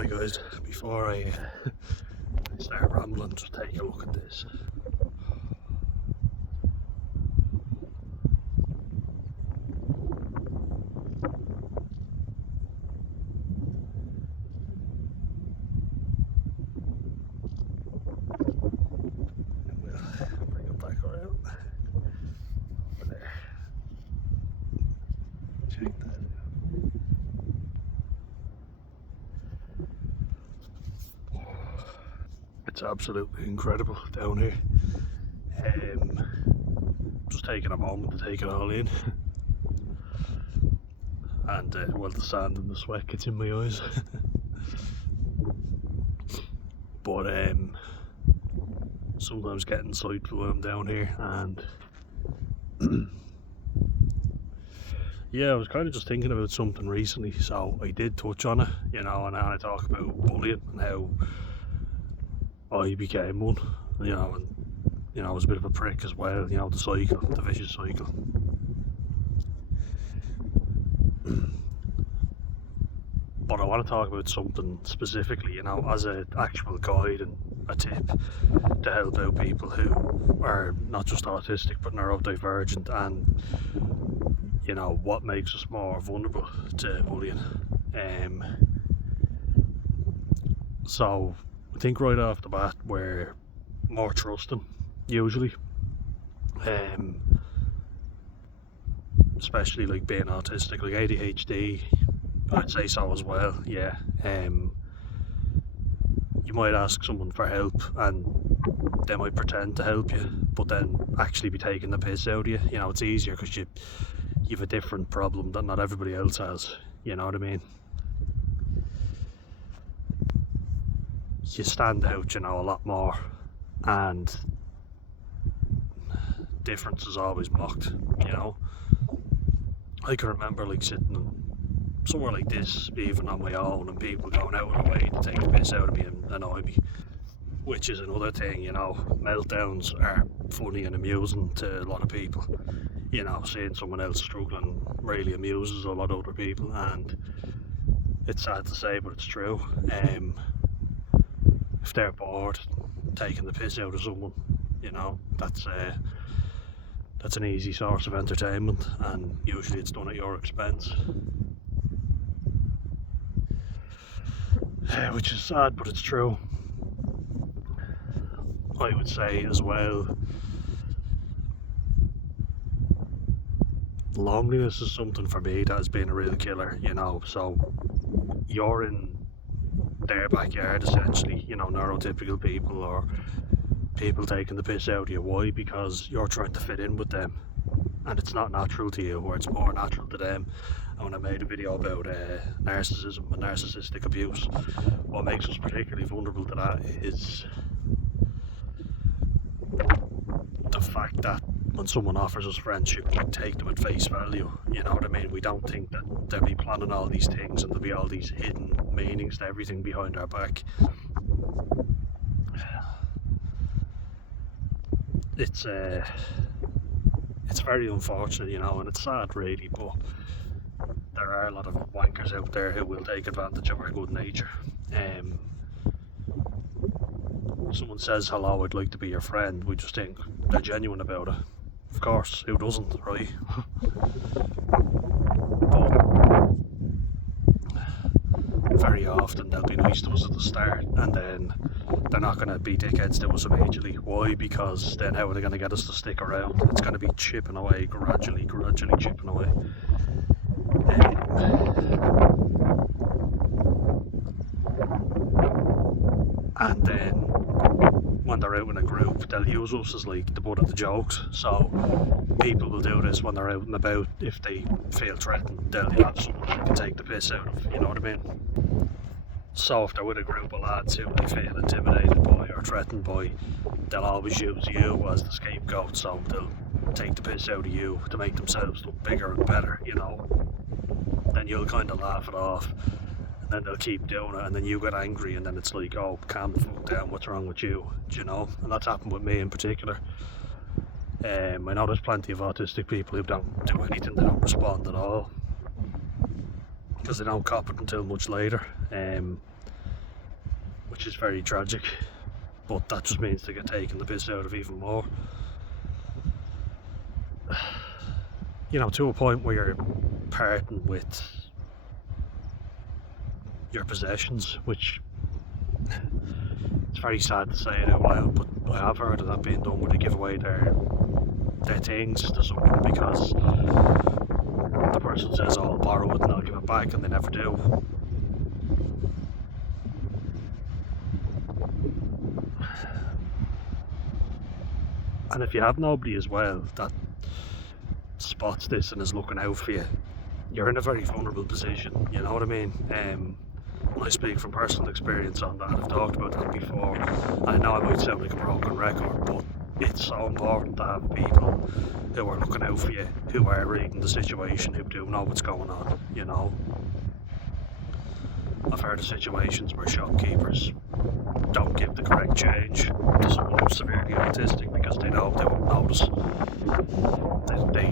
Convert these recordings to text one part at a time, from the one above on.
Hi guys, before I start rambling, just take a look at this. And we'll bring it back around. Over there. Check that out. It's absolutely incredible down here. Just taking a moment to take it all in. And well, the sand and the sweat gets in my eyes. But sometimes getting insightful when I'm down here, and yeah, I was kind of just thinking about something recently, so I did touch on it, and I talk about bullying and how I became one, and I was a bit of a prick as well, the cycle, the vicious cycle. But I want to talk about something specifically, as an actual guide and a tip to help out people who are not just autistic but neurodivergent, and what makes us more vulnerable to bullying. So I think right off the bat we're more trusting usually, especially like being autistic, like ADHD. I'd say so as well, yeah. You might ask someone for help and they might pretend to help you, but then actually be taking the piss out of you. It's easier because you've a different problem that not everybody else has, you know what I mean? You stand out, a lot more, and difference is always mocked, I can remember like sitting somewhere like this, even on my own, and people going out of their way to take the piss out of me and annoy me, which is another thing. Meltdowns are funny and amusing to a lot of people. Seeing someone else struggling really amuses a lot of other people, and it's sad to say, but it's true. If they're bored taking the piss out of someone, that's an easy source of entertainment, and usually it's done at your expense. Which is sad, but it's true. I would say as well, loneliness is something for me that has been a real killer, so you're in their backyard essentially, neurotypical people or people taking the piss out of you. Why? Because you're trying to fit in with them, and it's not natural to you, or it's more natural to them. And when I made a video about narcissism and narcissistic abuse, what makes us particularly vulnerable to that is the fact that when someone offers us friendship, we take them at face value, you know what I mean? We don't think that they'll be planning all these things and there'll be all these hidden meanings to everything behind our back. It's very unfortunate, and it's sad really, but there are a lot of wankers out there who will take advantage of our good nature. Someone says, hello, I'd like to be your friend, we just think they're genuine about it. Of course, who doesn't, right? But very often they'll be nice to us at the start, and then they're not going to be dickheads to us immediately. Why? Because then how are they going to get us to stick around? It's going to be chipping away, gradually chipping away. And then when they're out in a group, they'll use us as like the butt of the jokes. So people will do this when they're out and about. If they feel threatened, they'll have someone they can take the piss out of, you know what I mean? So if they're with a group of lads who they feel intimidated by or threatened by, they'll always use you as the scapegoat. So they'll take the piss out of you to make themselves look bigger and better, Then you'll kind of laugh it off, and then they'll keep doing it, and then you get angry, and then it's like, oh, calm the fuck down, what's wrong with you? And that's happened with me in particular. I know there's plenty of autistic people who don't do anything, they don't respond at all, because they don't cop it until much later. which is very tragic, but that just means they get taken the piss out of even more. You know, to a point where you're parting with your possessions, which it's very sad to say it out loud, but I have heard of that being done, where they give away their things to someone because the person says, oh, I'll borrow it and I'll give it back, and they never do. And if you have nobody as well that spots this and is looking out for you, you're in a very vulnerable position, you know what I mean? I speak from personal experience on that. I've talked about that before. I know I might sound like a broken record, but it's so important to have people who are looking out for you, who are reading the situation, who do know what's going on, you know. I've heard of situations where shopkeepers don't give the correct change to someone who's severely autistic because they know they won't notice. They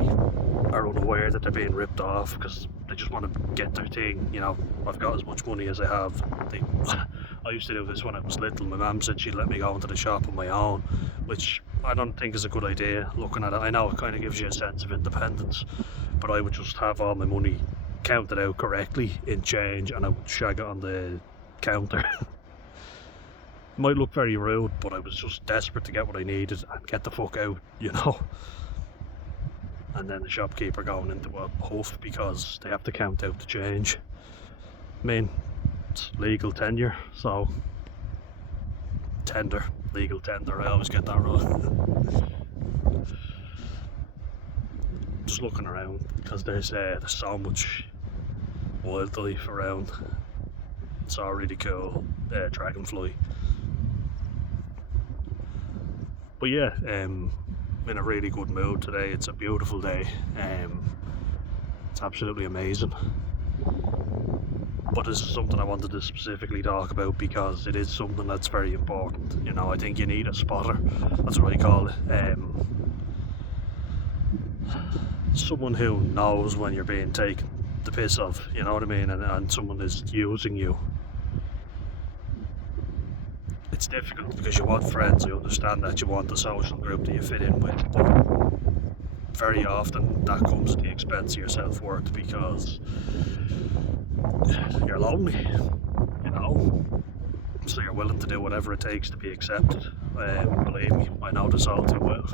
are unaware that they're being ripped off because they just want to get their thing. You know, I've got as much money as I have. I used to do this when I was little. My mum said she'd let me go into the shop on my own, which I don't think is a good idea. Looking at it, I know it kind of gives you a sense of independence, but I would just have all my money counted out correctly in change and I would shag it on the counter. Might look very rude, but I was just desperate to get what I needed and get the fuck out, you know. And then the shopkeeper going into a huff because they have to count out the change. I mean, it's legal tenure, so legal tender, I always get that wrong. Just looking around because there's so much wildlife around. It's all really cool. Dragonfly. But yeah, in a really good mood today. It's a beautiful day. It's absolutely amazing. But this is something I wanted to specifically talk about because it is something that's very important. You know, I think you need a spotter. That's what I call it. Someone who knows when you're being taken the piss of, you know what I mean, and someone is using you. It's difficult because you want friends, I understand that, you want the social group that you fit in with, but very often that comes at the expense of your self-worth because you're lonely, you know, so you're willing to do whatever it takes to be accepted. Believe me, I know this all too well.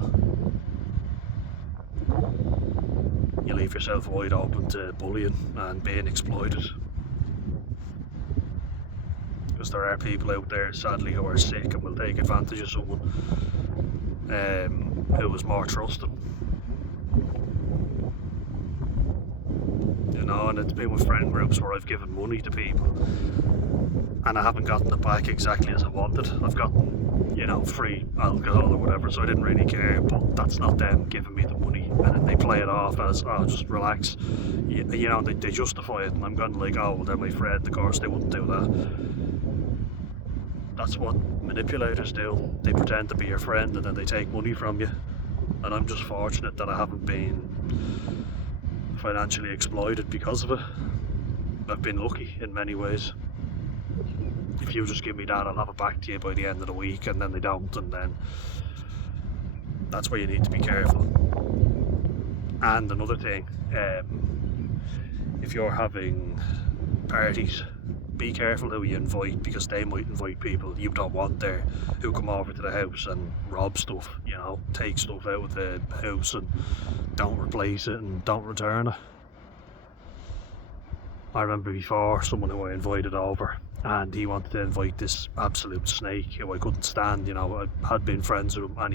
You leave yourself wide open to bullying and being exploited. Because there are people out there, sadly, who are sick and will take advantage of someone who is more trusting. You know, and it's been with friend groups where I've given money to people and I haven't gotten it back exactly as I wanted. I've gotten, you know, free alcohol or whatever, so I didn't really care, but that's not them giving me the money. And then they play it off as, oh, just relax. You know, they justify it, and I'm kind of like, oh, well, they're my friend, of course they wouldn't do that. That's what manipulators do. They pretend to be your friend and then they take money from you. And I'm just fortunate that I haven't been financially exploited because of it. I've been lucky in many ways. If you just give me that, I'll have it back to you by the end of the week, and then they don't, and then that's where you need to be careful. And another thing, if you're having parties, be careful who you invite, because they might invite people you don't want there, who come over to the house and rob stuff, you know, take stuff out of the house and don't replace it and don't return it. I remember before, someone who I invited over, and he wanted to invite this absolute snake who I couldn't stand. You know, I had been friends with him, and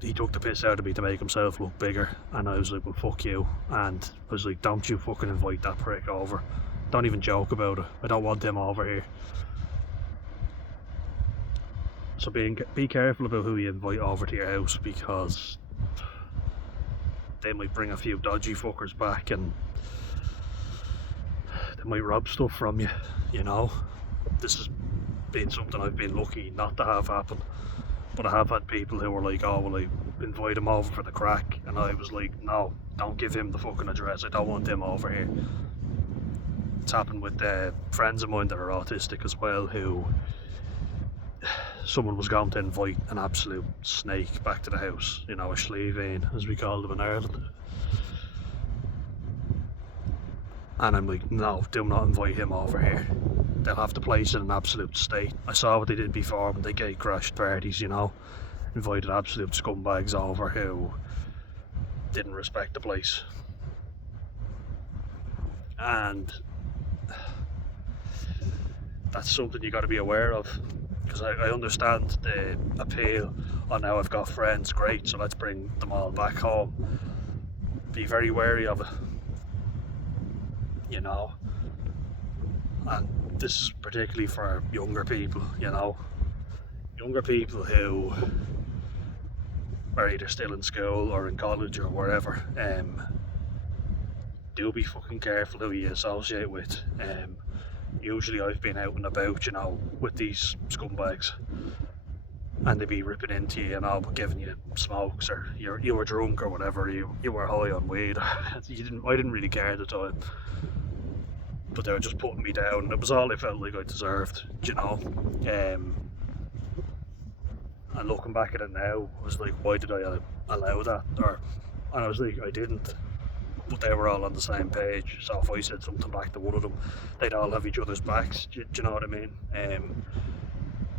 he took the piss out of me to make himself look bigger, and I was like, well, fuck you. And I was like, don't you fucking invite that prick over. Don't even joke about it. I don't want him over here. So be careful about who you invite over to your house, because they might bring a few dodgy fuckers back and they might rob stuff from you, you know. This has been something I've been lucky not to have happen, but I have had people who were like, oh, well, I invite him over for the crack, and I was like, no, don't give him the fucking address, I don't want him over here. it's happened with friends of mine that are autistic as well, who someone was going to invite an absolute snake back to the house, you know, a Schleivine, as we call them in Ireland. And I'm like, no, do not invite him over here. They'll have the place in an absolute state. I saw what they did before when they gate crashed parties, you know. Invited absolute scumbags over who didn't respect the place. And that's something you got to be aware of. Because I understand the appeal. Oh, now I've got friends, great, so let's bring them all back home. Be very wary of it, you know. And this is particularly for younger people, you know. Younger people who are either still in school or in college or wherever. Do be fucking careful who you associate with. Usually I've been out and about, you know, with these scumbags, and they be ripping into you, you know, but giving you smokes, or you were drunk or whatever, you were high on weed. I didn't really care at the time, but they were just putting me down. It was all I felt like I deserved, you know. And looking back at it now, I was like, why did I allow that? And I was like, I didn't. But they were all on the same page, so if I said something back to one of them, they'd all have each other's backs, do you know what I mean?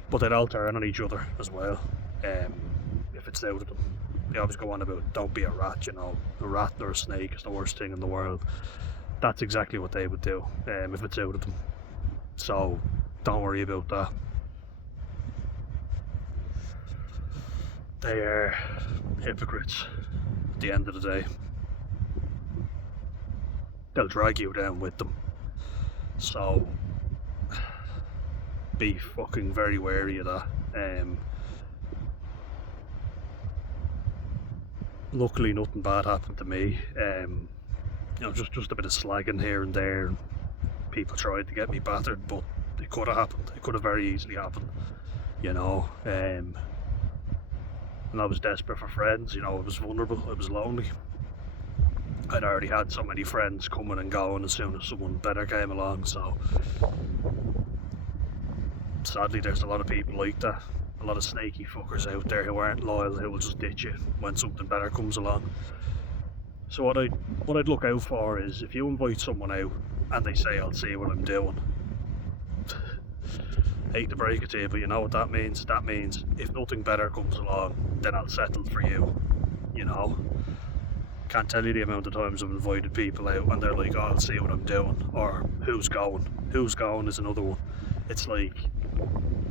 But they'd all turn on each other as well, if it suited them. They always go on about, don't be a rat, you know, a rat or a snake is the worst thing in the world. That's exactly what they would do, if it suited them. So, don't worry about that. They are hypocrites at the end of the day. They'll drag you down with them. So be fucking very wary of that. Luckily nothing bad happened to me. You know, just a bit of slagging here and there. People tried to get me battered, but it could have happened. It could have very easily happened, you know. And I was desperate for friends, you know. I was vulnerable, I was lonely. I'd already had so many friends coming and going as soon as someone better came along, so sadly there's a lot of people like that, a lot of snaky fuckers out there who aren't loyal, who will just ditch you when something better comes along. So what I'd look out for is, if you invite someone out and they say, I'll see what I'm doing, hate to break it to you, but you know what that means? That means if nothing better comes along, then I'll settle for you, you know. Can't tell you the amount of times I've invited people out and they're like, oh, I'll see what I'm doing, or who's going. Who's going is another one. It's like,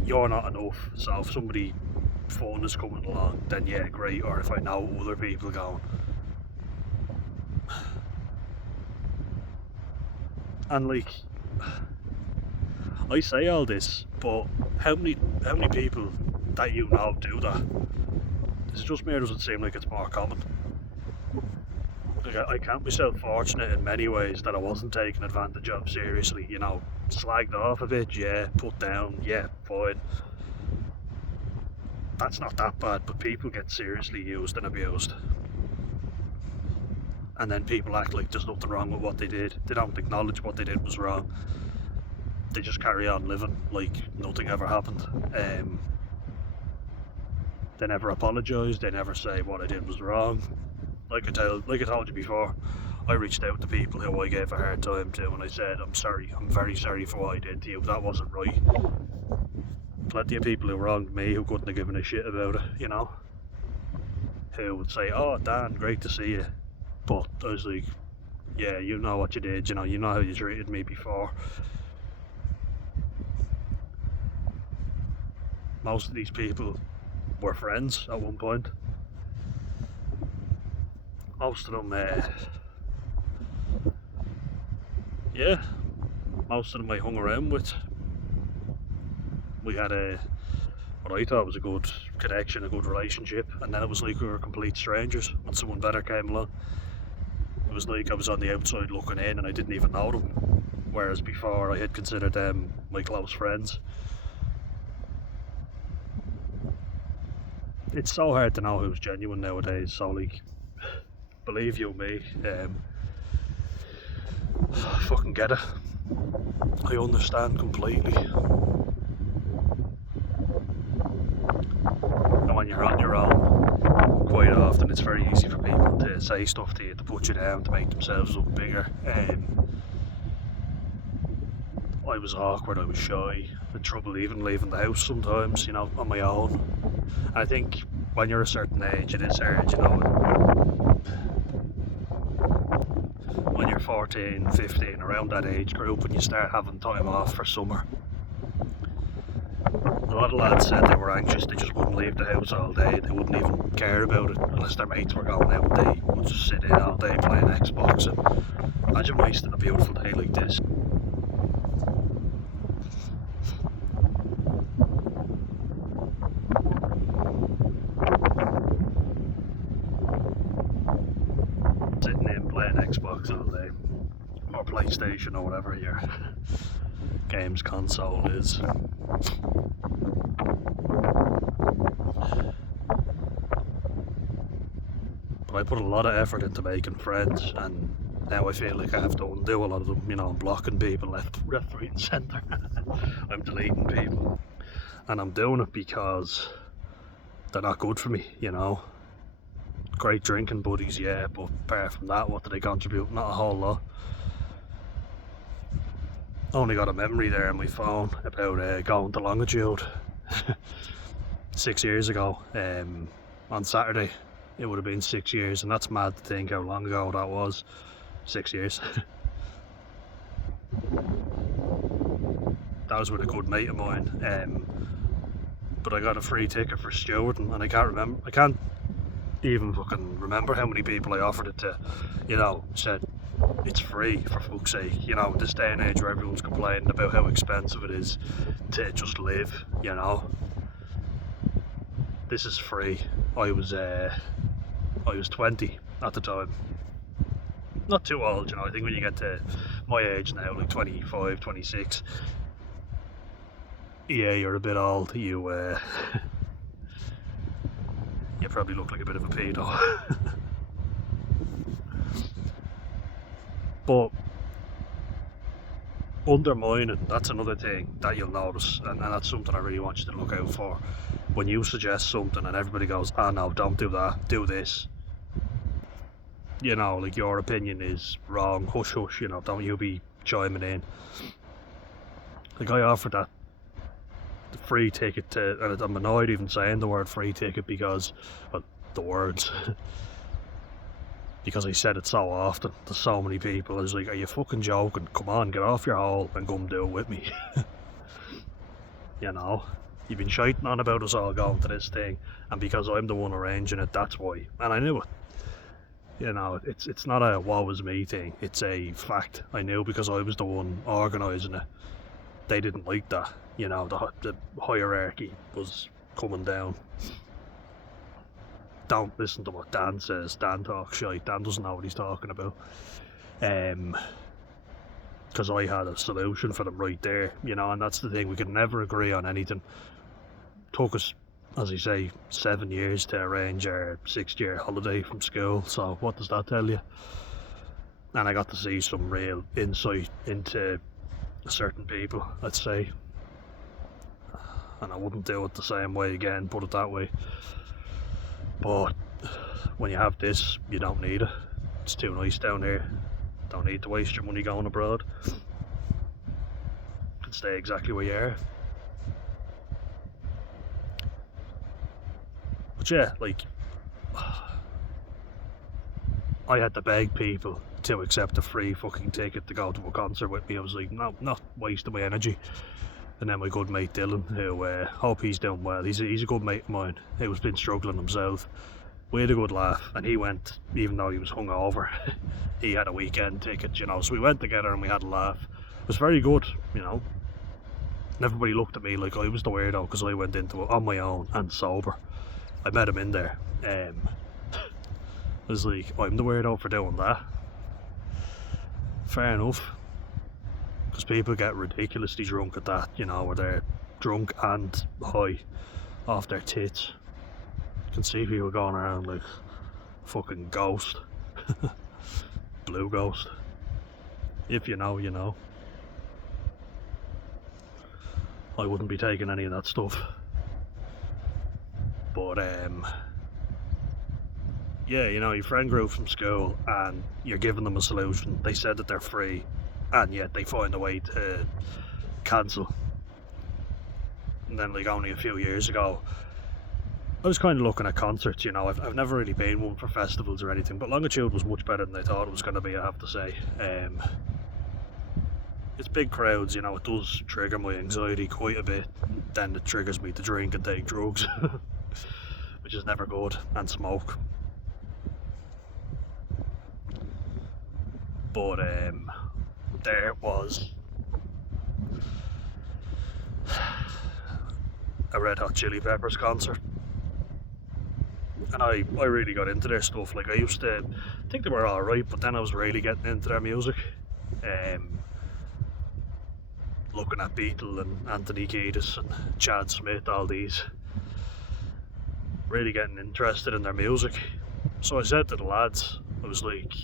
you're not enough, so if somebody fun is coming along, then yeah, great, or if I know other people going. And like, I say all this, but how many people that you know do that? Is it just me, or does it seem like it's more common? Like, I count myself fortunate in many ways that I wasn't taken advantage of seriously, you know. Slagged off a bit, yeah, put down, yeah, fine. That's not that bad, but people get seriously used and abused. And then people act like there's nothing wrong with what they did. They don't acknowledge what they did was wrong. They just carry on living like nothing ever happened. They never apologise, they never say what I did was wrong. Like I told you before, I reached out to people who I gave a hard time to and I said, I'm sorry, I'm very sorry for what I did to you, that wasn't right. Plenty of people who wronged me who couldn't have given a shit about it, you know, who would say, oh Dan, great to see you, but I was like, yeah, you know what you did, you know how you treated me before. Most of these people were friends at one point. Most of them, most of them I hung around with. We had what I thought was a good connection, a good relationship, and then it was like we were complete strangers when someone better came along. It was like I was on the outside looking in and I didn't even know them, whereas before I had considered them my close friends. It's so hard to know who's genuine nowadays, so like, believe you me, I fucking get it. I understand completely. And when you're on your own, quite often it's very easy for people to say stuff to you, to put you down, to make themselves look bigger. I was awkward, I was shy, had trouble even leaving the house sometimes, you know, on my own. And I think when you're a certain age, it is hard, you know. When you're 14, 15, around that age group, and you start having time off for summer. A lot of lads said they were anxious, they just wouldn't leave the house all day, they wouldn't even care about it unless their mates were going out, they would just sit in all day playing Xbox. And imagine wasting a beautiful day like this. Sitting in playing Xbox all day, or PlayStation, or whatever your games console is. But I put a lot of effort into making friends, and now I feel like I have to undo a lot of them. You know, I'm blocking people left, right and centre. I'm deleting people, and I'm doing it because they're not good for me, you know. Great drinking buddies, yeah, but apart from that, what do they contribute? Not a whole lot. Only got a memory there on my phone about going to Longitude 6 years ago, on Saturday. It would have been 6 years, and that's mad to think how long ago that was. 6 years. That was with a good mate of mine, but I got a free ticket for stewarding, and I can't even fucking remember how many people I offered it to. You know, said it's free, for fuck's sake. You know, in this day and age where everyone's complaining about how expensive it is to just live, you know, this is free. I was 20 at the time. Not too old, you know. I think when you get to my age now, like 25, 26, yeah, you're a bit old. You you probably look like a bit of a pedo. But undermining, that's another thing that you'll notice, and that's something I really want you to look out for. When you suggest something and everybody goes, "Ah, no, don't do that, do this," you know, like, your opinion is wrong, hush hush, you know, don't you be chiming in. Like, I offered that free ticket to, and I'm annoyed even saying the word free ticket because, well, the words, because I said it so often to so many people. I was like, are you fucking joking? Come on, get off your hole and come do it with me. You know, you've been shiting on about us all going to this thing, and because I'm the one arranging it, that's why. And I knew it. You know, it's not a woe is me thing, it's a fact. I knew because I was the one organising it. They didn't like that, you know, the hierarchy was coming down. Don't listen to what Dan says. Dan talks shite. Dan doesn't know what he's talking about. Because I had a solution for them right there, you know, and that's the thing. We could never agree on anything. Took us, as I say, 7 years to arrange our 6th-year holiday from school. So what does that tell you? And I got to see some real insight into certain people, let's say. And I wouldn't do it the same way again, put it that way. But when you have this, you don't need it. It's too nice down here. Don't need to waste your money going abroad. You can stay exactly where you are. But yeah, like, I had to beg people to accept a free fucking ticket to go to a concert with me. I was like, no, not wasting my energy. And then my good mate Dylan, who hope he's doing well. He's a good mate of mine who's been struggling himself. We had a good laugh, and he went, even though he was hungover. He had a weekend ticket, you know, so we went together and we had a laugh. It was very good, you know. And everybody looked at me like I was the weirdo because I went into it on my own and sober. I met him in there. I was like, I'm the weirdo for doing that. Fair enough. Because people get ridiculously drunk at that, you know, where they're drunk and high off their tits. You can see people going around like fucking ghost. Blue ghost. If you know, you know. I wouldn't be taking any of that stuff. But yeah, you know, your friend group from school and you're giving them a solution. They said that they're free, and yet they find a way to cancel. And then, like, only a few years ago, I was kind of looking at concerts, you know. I've never really been one for festivals or anything, but Longitude was much better than I thought it was going to be, I have to say. It's big crowds, you know, it does trigger my anxiety quite a bit. Then it triggers me to drink and take drugs, which is never good, and smoke. But there was a Red Hot Chili Peppers concert, and I really got into their stuff. Like, I used to think they were alright, but then I was really getting into their music. Looking at Beatle and Anthony Kiedis and Chad Smith, all these, really getting interested in their music. So I said to the lads, I was like,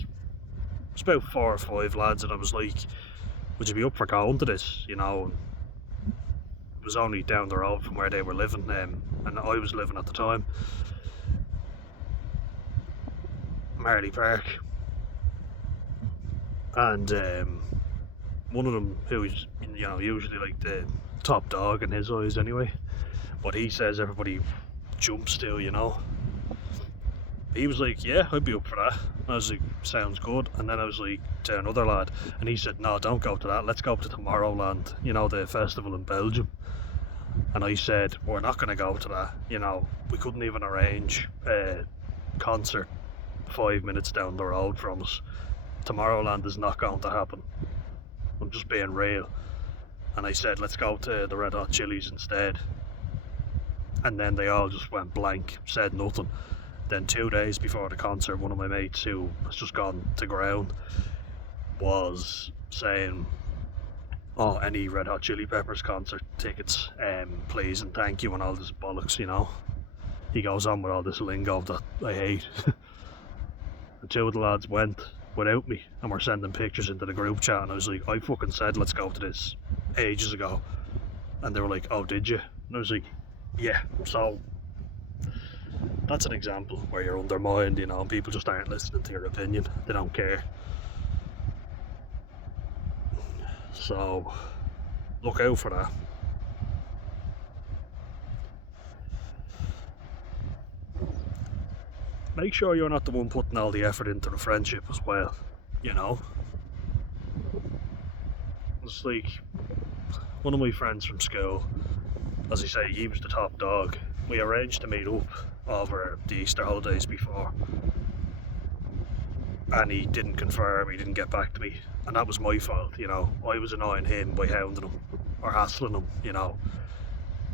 it's about 4 or 5 lads, and I was like, would you be up for going to this, you know? It was only down the road from where they were living, and I was living at the time. Marley Park. And one of them, who's, you know, usually like the top dog in his eyes anyway, but he says everybody jumps to, you know. He was like, yeah, I'd be up for that. I was like, sounds good. And then I was like, to another lad, and he said, no, don't go to that, let's go to Tomorrowland, you know, the festival in Belgium. And I said, we're not going to go to that, you know, we couldn't even arrange a concert 5 minutes down the road from us. Tomorrowland is not going to happen. I'm just being real. And I said, let's go to the Red Hot Chili's instead. And then they all just went blank, said nothing. Then 2 days before the concert, one of my mates who has just gone to ground was saying, oh, any Red Hot Chili Peppers concert tickets, please and thank you, and all this bollocks, you know. He goes on with all this lingo that I hate. The 2 of the lads went without me, and we're sending pictures into the group chat, and I was like, I fucking said let's go to this ages ago. And they were like, oh, did you? And I was like, yeah. So that's an example where you're undermined, you know, and people just aren't listening to your opinion. They don't care. So look out for that. Make sure you're not the one putting all the effort into the friendship as well, you know. It's like one of my friends from school, as I say, he was the top dog. We arranged to meet up over the Easter holidays before, and he didn't confirm, he didn't get back to me, and that was my fault, you know. I was annoying him by hounding him or hassling him, you know.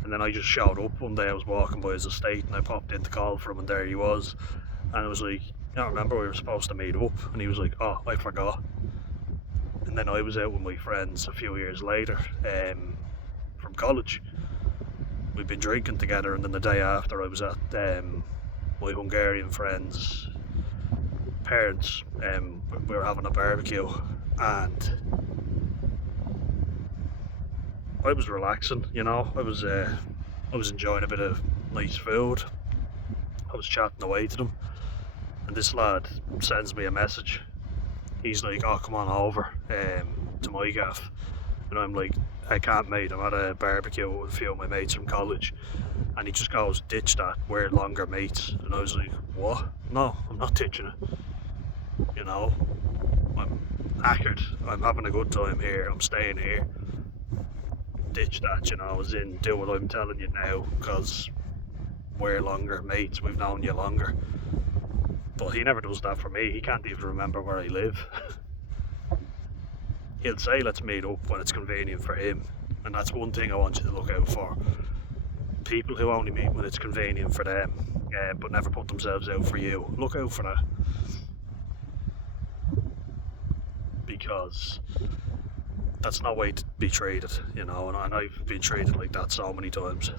And then I just showed up one day, I was walking by his estate and I popped in to call for him, and there he was. And I was like, I don't remember, we were supposed to meet up. And he was like, oh, I forgot. And then I was out with my friends a few years later from college. We'd been drinking together, and then the day after I was at my Hungarian friend's parents. We were having a barbecue, and I was relaxing, you know. I was enjoying a bit of nice food. I was chatting away to them, and this lad sends me a message. He's like, oh, come on over to my gaff. And I'm like, I can't, mate, I'm at a barbecue with a few of my mates from college. And he just goes, ditch that, we're longer mates. And I was like, what? No, I'm not ditching it. You know, I'm knackered, I'm having a good time here, I'm staying here. Ditch that, you know, as in, do what I'm telling you now, because we're longer mates, we've known you longer. But he never does that for me. He can't even remember where I live. He'll say let's meet up when it's convenient for him, and that's one thing I want you to look out for. People who only meet when it's convenient for them, but never put themselves out for you. Look out for that. Because that's no way to be treated, you know, and I've been treated like that so many times.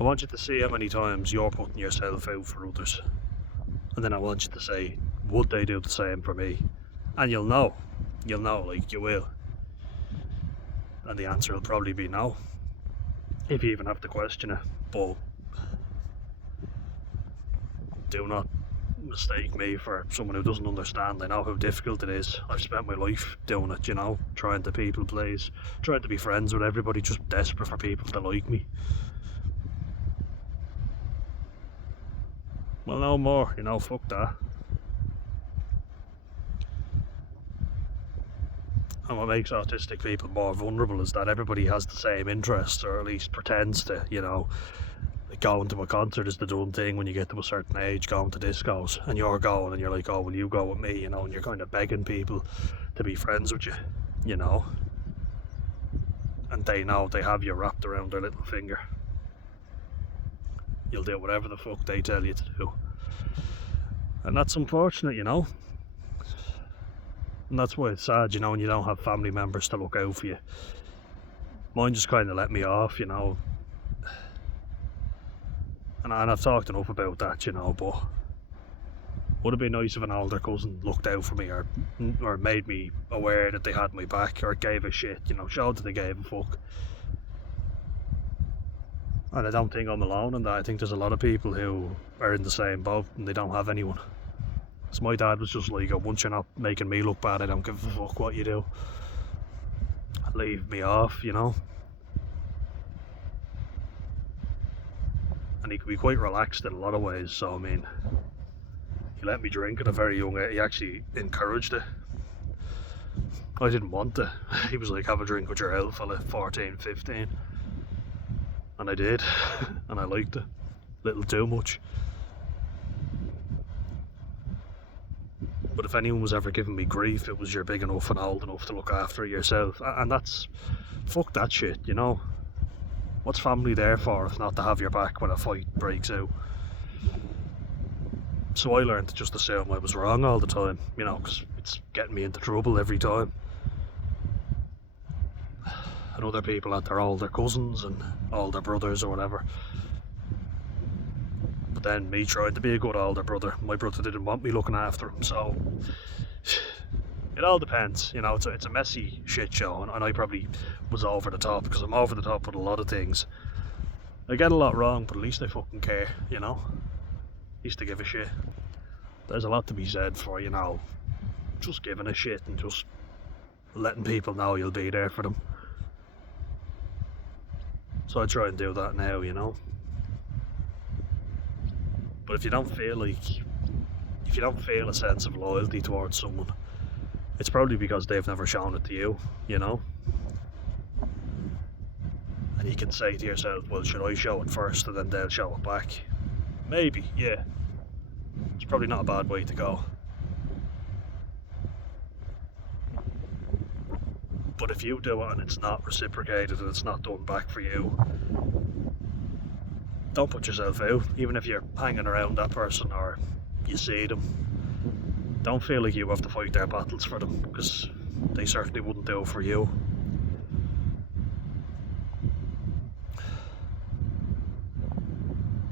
I want you to see how many times you're putting yourself out for others, and then I want you to say, would they do the same for me? And you'll know, like you will. And the answer will probably be no, if you even have to question it. But do not mistake me for someone who doesn't understand. I know how difficult it is. I've spent my life doing it, trying to people please, trying to be friends with everybody, just desperate for people to like me. Well, no more, fuck that. And what makes autistic people more vulnerable is that everybody has the same interests, or at least pretends to, like going to a concert is the done thing when you get to a certain age, going to discos, and you're going and you're like, oh, will you go with me, and you're kind of begging people to be friends with you, and they know they have you wrapped around their little finger. You'll do whatever the fuck they tell you to do. And that's unfortunate, and that's why it's sad, when you don't have family members to look out for you. Mine just kind of let me off, and I've talked enough about that, but would it be nice if an older cousin looked out for me, or made me aware that they had my back, or gave a shit, showed that they gave a fuck. And I don't think I'm alone in that. I think there's a lot of people who are in the same boat and they don't have anyone. So my dad was just like, once you're not making me look bad, I don't give a fuck what you do. Leave me off, And he could be quite relaxed in a lot of ways, so I mean, he let me drink at a very young age. He actually encouraged it. I didn't want it. He was like, have a drink with your old fella, 14, 15. And I did, and I liked it. A little too much. But if anyone was ever giving me grief, it was you're big enough and old enough to look after yourself. And that's, fuck that shit, What's family there for if not to have your back when a fight breaks out? So I learned to just assume I was wrong all the time, because it's getting me into trouble every time. And other people had their older cousins and older brothers or whatever. But then me trying to be a good older brother, my brother didn't want me looking after him, so it all depends, it's a messy shit show, and I probably was over the top, because I'm over the top with a lot of things. I get a lot wrong, but at least I fucking care, Used to give a shit. There's a lot to be said for, just giving a shit and just letting people know you'll be there for them. So I try and do that now, But if you don't feel a sense of loyalty towards someone, it's probably because they've never shown it to you, And you can say to yourself, well, should I show it first and then they'll show it back? Maybe, yeah. It's probably not a bad way to go. But if you do it and it's not reciprocated and it's not done back for you, don't put yourself out. Even if you're hanging around that person or you see them, don't feel like you have to fight their battles for them, because they certainly wouldn't do it for you.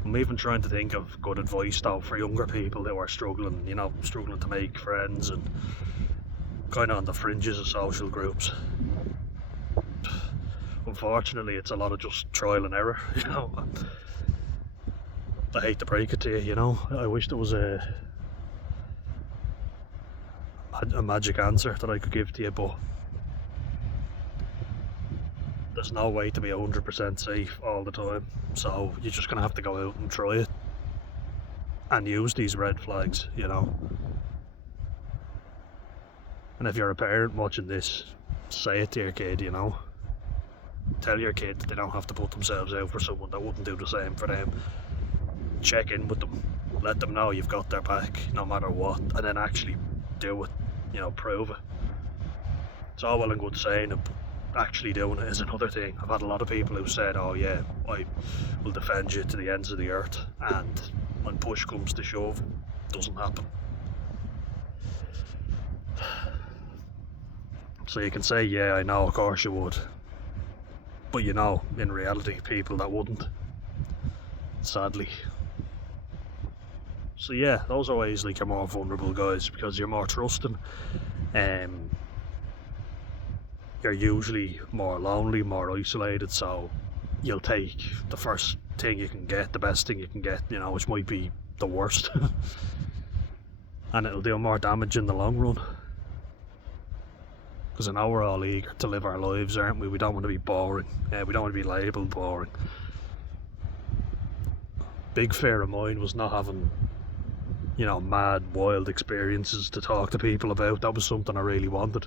I'm even trying to think of good advice though for younger people who are struggling, struggling to make friends and kind of on the fringes of social groups. Unfortunately, it's a lot of just trial and error, I hate to break it to you, I wish there was a magic answer that I could give to you, but there's no way to be 100% safe all the time, so you're just going to have to go out and try it and use these red flags, And if you're a parent watching this, say it to your kid, Tell your kid that they don't have to put themselves out for someone that wouldn't do the same for them. Check in with them, let them know you've got their back no matter what, and then actually do it, prove it. It's all well and good saying it, but actually doing it is another thing. I've had a lot of people who said, oh yeah, I will defend you to the ends of the earth, and when push comes to shove, it doesn't happen. So you can say, yeah, I know, of course you would. But in reality, people that wouldn't. Sadly. So yeah, those are always like your more vulnerable guys, because you're more trusting. You're usually more lonely, more isolated, so you'll take the first thing you can get, the best thing you can get, you know, which might be the worst. And it'll do more damage in the long run. Because I know we're all eager to live our lives, aren't we? We don't want to be boring. We don't want to be labelled boring. Big fear of mine was not having, you know, mad, wild experiences to talk to people about. That was something I really wanted.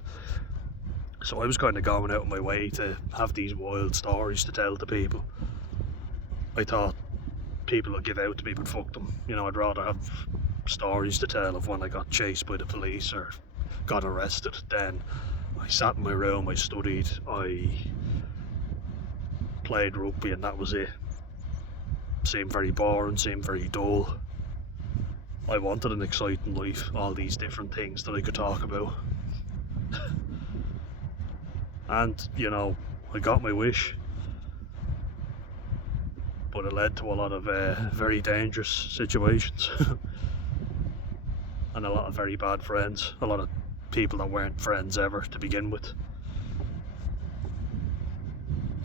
So I was kind of going out of my way to have these wild stories to tell to people. I thought people would give out to me, but fuck them. You know, I'd rather have stories to tell of when I got chased by the police or got arrested than I sat in my room, I studied, I played rugby, and that was it. Seemed very boring, seemed very dull. I wanted an exciting life, all these different things that I could talk about. And, you know, I got my wish. But it led to a lot of very dangerous situations. And a lot of very bad friends. A lot of people that weren't friends ever to begin with.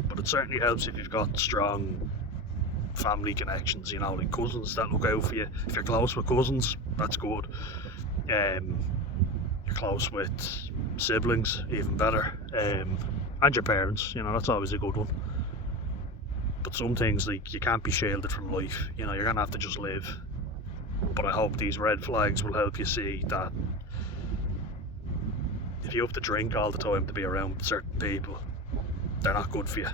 But it certainly helps if you've got strong family connections, you know, like cousins that look out for you. If you're close with cousins, that's good. You're close with siblings, even better. And your parents, you know, that's always a good one. But some things, like, you can't be shielded from life, you know, you're gonna have to just live. But I hope these red flags will help you see that if you have to drink all the time to be around certain people, they're not good for you.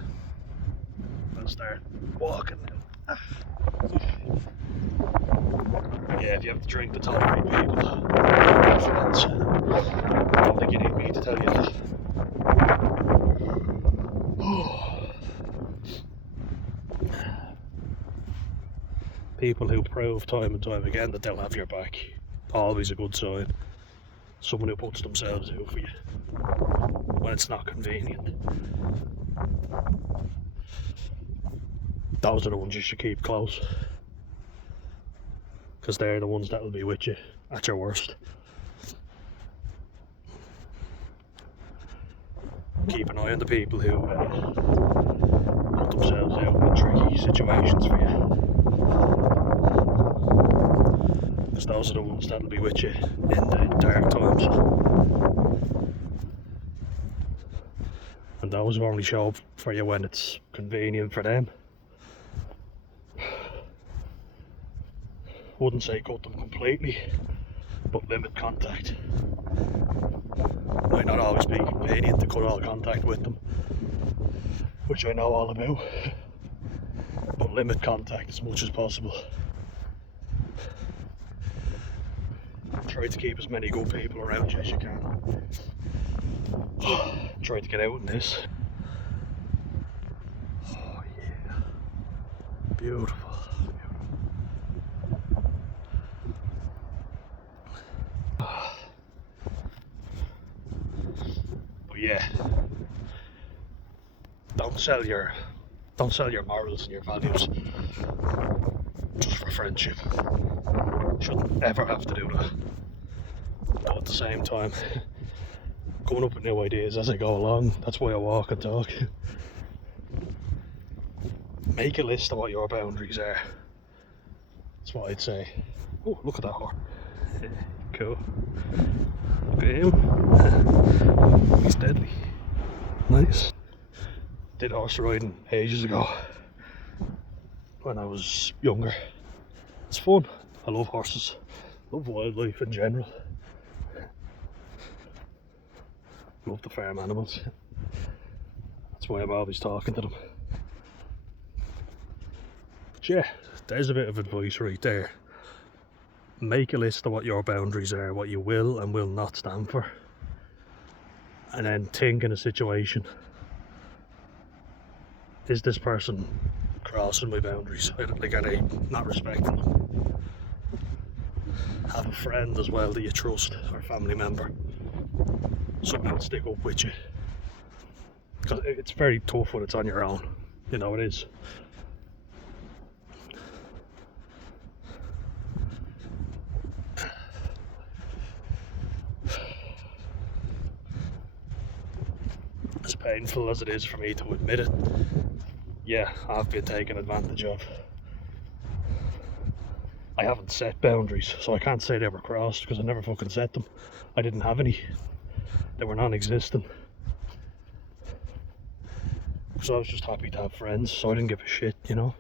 I'll start walking now. Yeah, if you have to drink to tolerate people, good friends. I don't think you need me to tell you that. People who prove time and time again that they'll have your back, always a good sign. Someone who puts themselves out for you when it's not convenient. Those are the ones you should keep close, because they're the ones that will be with you at your worst. Keep an eye on the people who put themselves out in tricky situations for you, because those are the ones that will be with you in the dark times. And those who only show up for you when it's convenient for them. Wouldn't say cut them completely, but limit contact. Might not always be convenient to cut all contact with them, which I know all about, but limit contact as much as possible. Try to keep as many good people around you as you can. Try to get out in this. Oh yeah, beautiful. But yeah, don't sell your morals and your values just for friendship. Shouldn't ever have to do that. But at the same time, coming up with new ideas as I go along, that's why I walk and talk. Make a list of what your boundaries are. That's what I'd say. Oh, look at that horse. Cool. Look at him. He's deadly. Nice. Did horse riding ages ago when I was younger. It's fun. I love horses. Love wildlife in general. Love the farm animals. That's why I'm always talking to them. But yeah, there's a bit of advice right there. Make a list of what your boundaries are, what you will and will not stand for. And then think in a situation, is this person crossing my boundaries? Like, are they not respecting them? Have a friend as well that you trust, or a family member. Someone will stick up with you. Because it's very tough when it's on your own. You know, it is. painful as it is for me to admit it, yeah, I've been taken advantage of. I haven't set boundaries, so I can't say they were crossed because I never fucking set them. I didn't have any. They were non-existent. Because I was just happy to have friends, so I didn't give a shit, you know.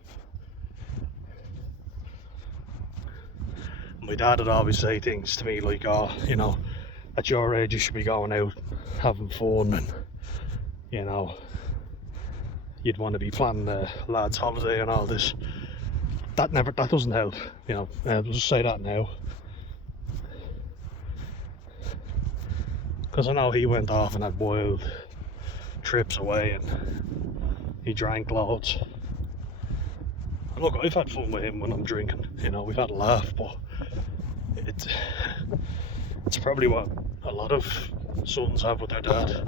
My dad would always say things to me like, oh, you know, at your age you should be going out having fun, and, you know, you'd want to be planning a lad's holiday and all this. That doesn't help, you know. I'll just say that now. Because I know he went off and had wild trips away and he drank loads. And look, I've had fun with him when I'm drinking, you know, we've had a laugh, but it's probably what a lot of sons have with their dad.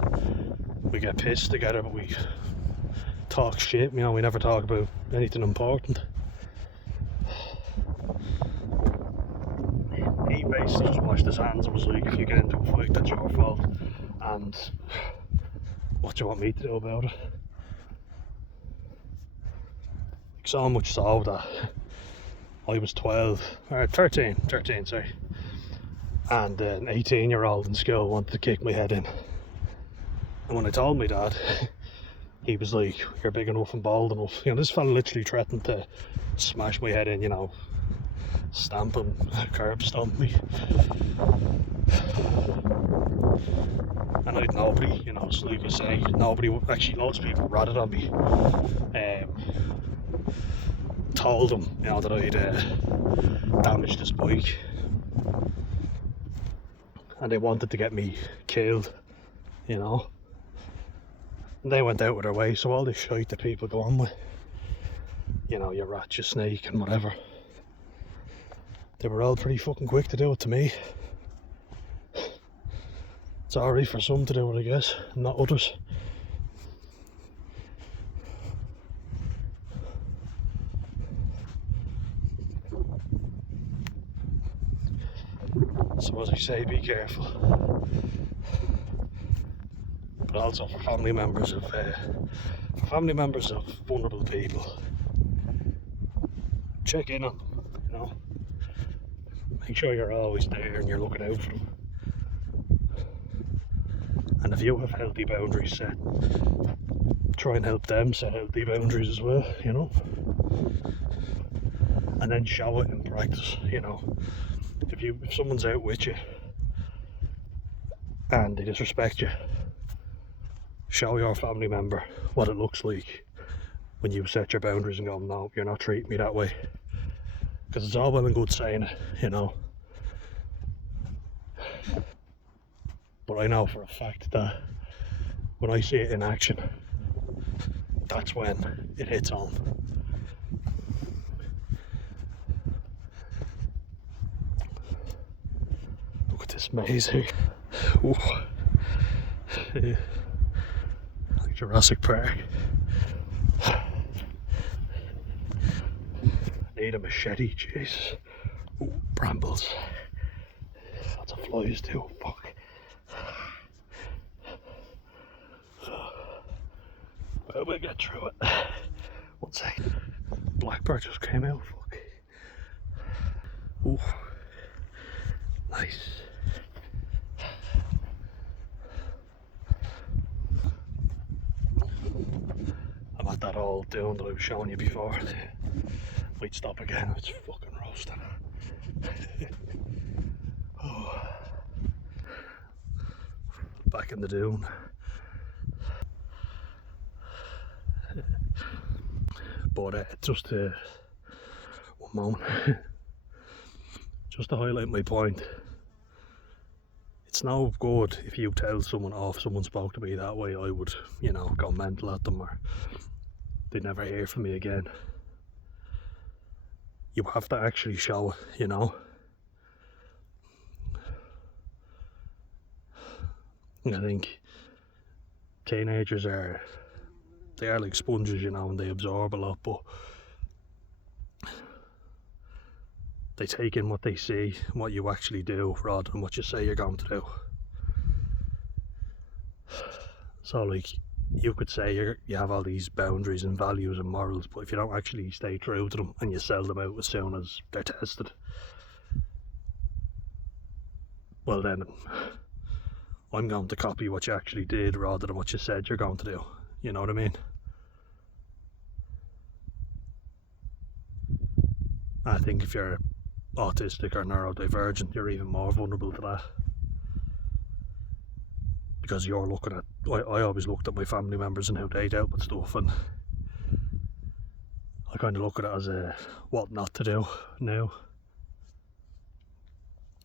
We get pissed together, but we talk shit, you know, we never talk about anything important. He basically just washed his hands and was like, if you get into a fight, that's your fault, and what do you want me to do about it? So much so that I was 13, sorry, and an 18-year-old in school wanted to kick my head in, and when I told my dad, he was like, you're big enough and bold enough. You know, this fella literally threatened to smash my head in, you know, stamp him, curb stomp me. And I had nobody, you know, so like I say, actually loads of people ratted on me. Told them, you know, that I'd damaged his bike. And they wanted to get me killed, you know. And they went out of their way, so all this shite that people go on with, you know, your rat, your snake and whatever, they were all pretty fucking quick to do it to me. It's alright for some to do it, I guess, not others. So as I say, be careful. But also for family members of vulnerable people, check in on them, you know. Make sure you're always there and you're looking out for them. And if you have healthy boundaries set, try and help them set healthy boundaries as well, you know. And then show it in practice, you know. If someone's out with you and they disrespect you, show your family member what it looks like when you set your boundaries and go, no, you're not treating me that way. Because it's all well and good saying it, you know. But I know for a fact that when I see it in action, that's when it hits home. Look at this maze here. Ooh. Like Jurassic Park. Need a machete, Jesus. Ooh, brambles. Lots of flies too, fuck. Well, we'll get through it. 1 second. Blackbird just came out, fuck. Ooh. Nice. I'm at that old dune that I was showing you before. Might stop again, it's fucking roasting. Oh. Back in the dune. But just one moment. Just to highlight my point. It's no good if you tell someone, oh, if someone spoke to me that way, I would, you know, go mental at them or they'd never hear from me again. You have to actually show it, you know. I think teenagers are like sponges, you know, and they absorb a lot, but they take in what they see and what you actually do rather than what you say you're going to do. So like, you could say you have all these boundaries and values and morals, but if you don't actually stay true to them and you sell them out as soon as they're tested, well then I'm going to copy what you actually did rather than what you said you're going to do. You know what I mean? I think if you're autistic or neurodivergent, you're even more vulnerable to that. Because you're looking at, I always looked at my family members and how they dealt with stuff, and I kind of look at it as a what not to do now.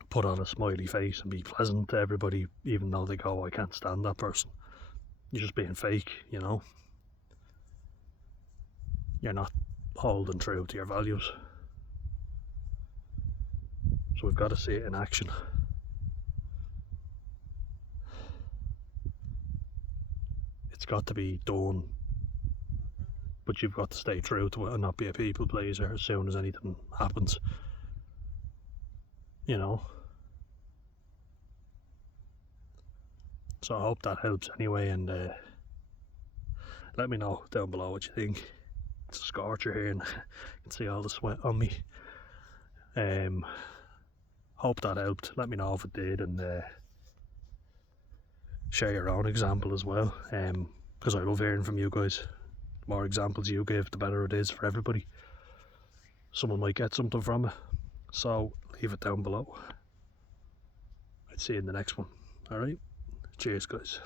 Put on a smiley face and be pleasant to everybody, even though they go, I can't stand that person. You're just being fake, you know? You're not holding true to your values. So we've got to see it in action. It's got to be done, but you've got to stay true to it and not be a people pleaser as soon as anything happens, you know? So I hope that helps anyway, and let me know down below what you think. It's a scorcher here and you can see all the sweat on me. Hope that helped. Let me know if it did, and share your own example as well, because I love hearing from you guys. The more examples you give, the better it is for everybody. Someone might get something from it, so leave it down below. I'd see you in the next one. Alright, cheers guys.